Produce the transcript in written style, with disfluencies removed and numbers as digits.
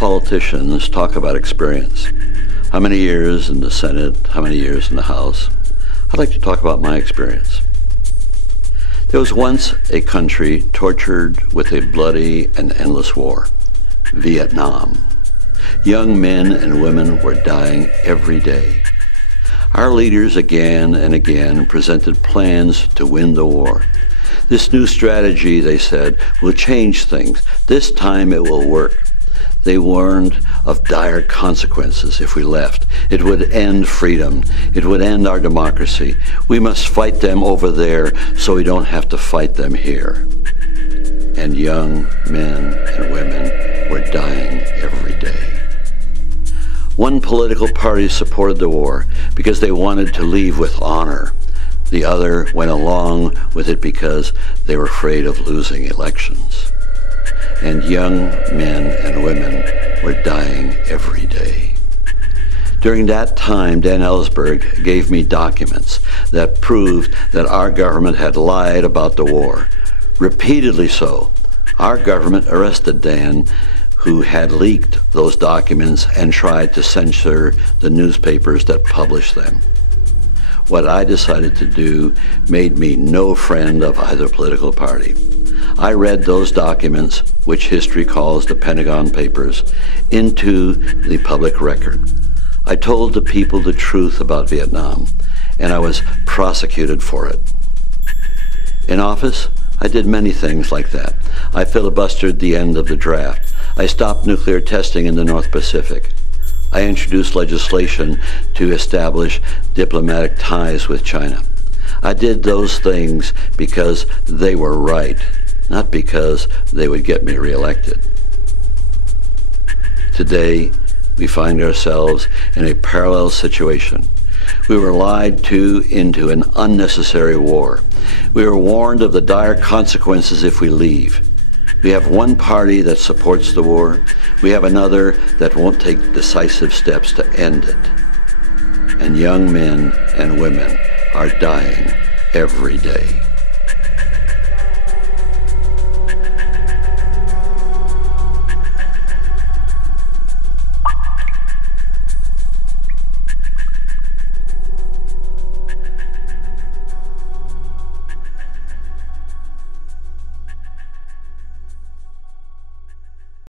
Politicians talk about experience. How many years in the Senate, how many years in the House? I'd like to talk about my experience. There was once a country tortured with a bloody and endless war, Vietnam. Young men and women were dying every day. Our leaders again and again presented plans to win the war. This new strategy, they said, will change things. This time it will work. They warned of dire consequences if we left. It would end freedom. It would end our democracy. We must fight them over there so we don't have to fight them here. And young men and women were dying every day. One political party supported the war because they wanted to leave with honor. The other went along with it because they were afraid of losing elections. And young men and women were dying every day. During that time, Dan Ellsberg gave me documents that proved that our government had lied about the war. Repeatedly so. Our government arrested Dan, who had leaked those documents and tried to censor the newspapers that published them. What I decided to do made me no friend of either political party. I read those documents, which history calls the Pentagon Papers, into the public record. I told the people the truth about Vietnam, and I was prosecuted for it. In office, I did many things like that. I filibustered the end of the draft. I stopped nuclear testing in the North Pacific. I introduced legislation to establish diplomatic ties with China. I did those things because they were right, not because they would get me reelected. Today, we find ourselves in a parallel situation. We were lied to into an unnecessary war. We were warned of the dire consequences if we leave. We have one party that supports the war. We have another that won't take decisive steps to end it. And young men and women are dying every day.